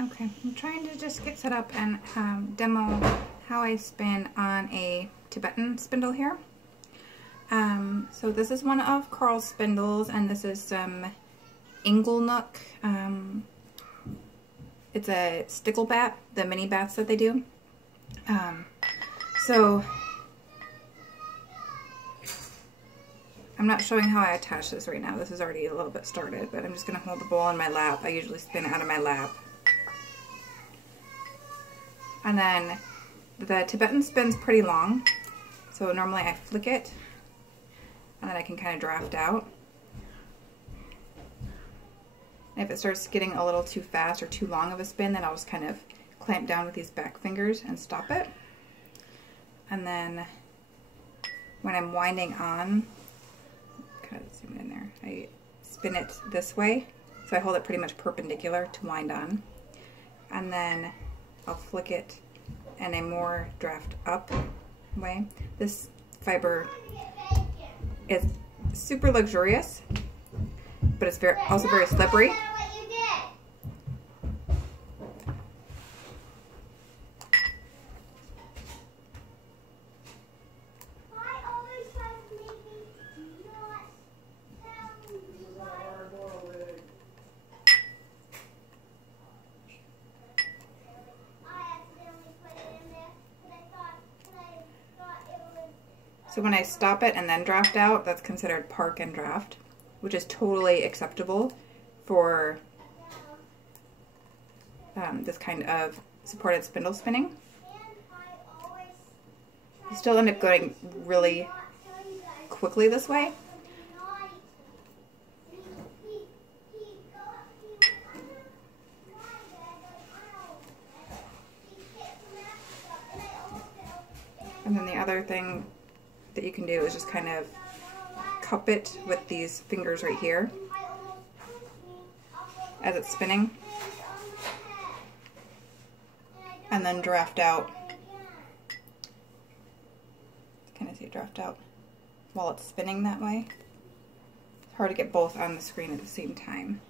Okay, I'm trying to just get set up and demo how I spin on a Tibetan spindle here. So this is one of Carl's spindles, and this is some Inglenook. It's a stickle bat, the mini bats that they do. So I'm not showing how I attach this right now. This is already a little bit started, but I'm just going to hold the bowl in my lap. I usually spin out of my lap. And then the Tibetan spin's pretty long, so normally I flick it and then I can kind of draft out. And if it starts getting a little too fast or too long of a spin, then I'll just kind of clamp down with these back fingers and stop it. And then when I'm winding on, kind of zoom in there, I spin it this way. So I hold it pretty much perpendicular to wind on. And then I'll flick it in a more draft up way. This fiber is super luxurious, but it's also very slippery. So when I stop it and then draft out, that's considered park and draft, which is totally acceptable for this kind of supported spindle spinning. You still end up going really quickly this way. And then the other thing that you can do is just kind of cup it with these fingers right here as it's spinning, and then draft out. Kind of see draft out while it's spinning that way. It's hard to get both on the screen at the same time.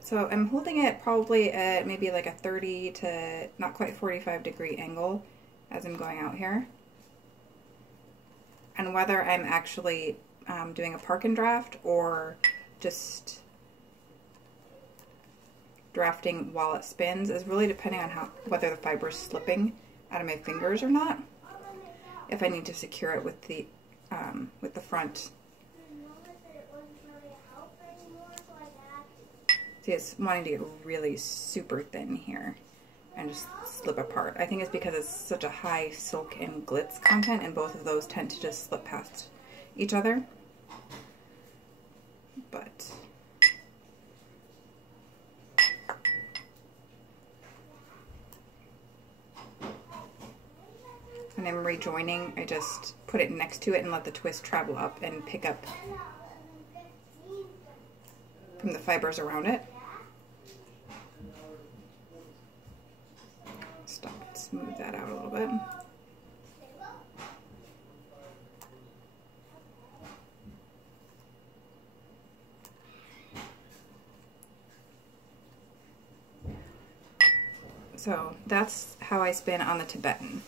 So I'm holding it probably at maybe like a 30 to not quite 45-degree angle as I'm going out here. And whether I'm actually doing a park and draft or just drafting while it spins is really depending on whether the fiber is slipping out of my fingers or not. If I need to secure it with the front. See, it's wanting to get really super thin here and just slip apart. I think it's because it's such a high silk and glitz content, and both of those tend to just slip past each other. But when I'm rejoining, I just put it next to it and let the twist travel up and pick up from the fibers around it. Smooth that out a little bit. So that's how I spin on the Tibetan.